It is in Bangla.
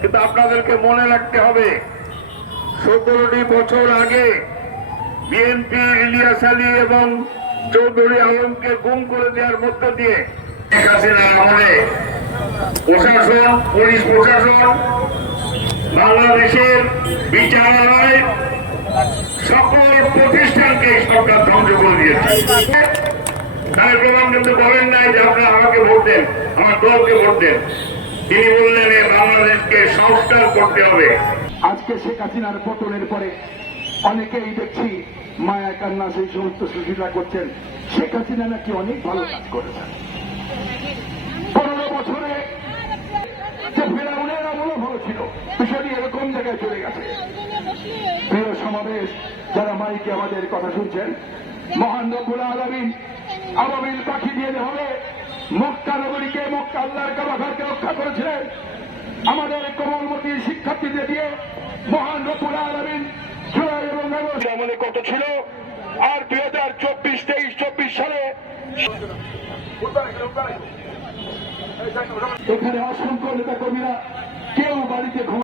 কিন্তু আপনাদেরকে মনে রাখতে হবে 17টি বছর আগে বিএনপি ইলিয়াস আলী এবং চৌধুরী আলমকে গুম করে দেওয়ার মধ্য দিয়ে শেখ হাসিনার আমলে প্রশাসন, পুলিশ প্রশাসন, বাংলাদেশের বিচারালয় সকল প্রতিষ্ঠানকে সরকার ধ্বংস করে দিয়েছে। তার প্রমাণ কিন্তু বলেন নাই যে আপনারা আমাকে ভোট দেন, আমার দলকে ভোট দেন। তিনি বললেন বাংলাদেশকে সংস্কার করতে হবে। আজকে শেখ হাসিনার পতনের পরে অনেকেই দেখছি মায়া কান্না সেই সমস্ত সুচিতা করছেন। শেখ হাসিনা নাকি অনেক ভালো কাজ করেছেন। 15 বছরে যে ফেরাউনের আমলও ভালো ছিল, বিষয়টি এরকম জায়গায় চলে গেছে। প্রিয় সমাবেশ, যারা মাইকে আমাদের কথা শুনছেন, মহান রব্বুল আলামিন আবাবিল পাখি দিয়ে হবে মক্কা নগরীকে, মক্কা আল্লাহর কাবাঘরকে রক্ষা করেছিলেন। আমাদের কোমলমতি শিক্ষার্থীদের দিয়ে মহান রব্বুল আলামিন জুলাই এবং আগস্ট আমলে কত ছিল, আর 2024, 23, 24 সালে এখানে অসংখ্য নেতা কর্মীরা কেউ বাড়িতে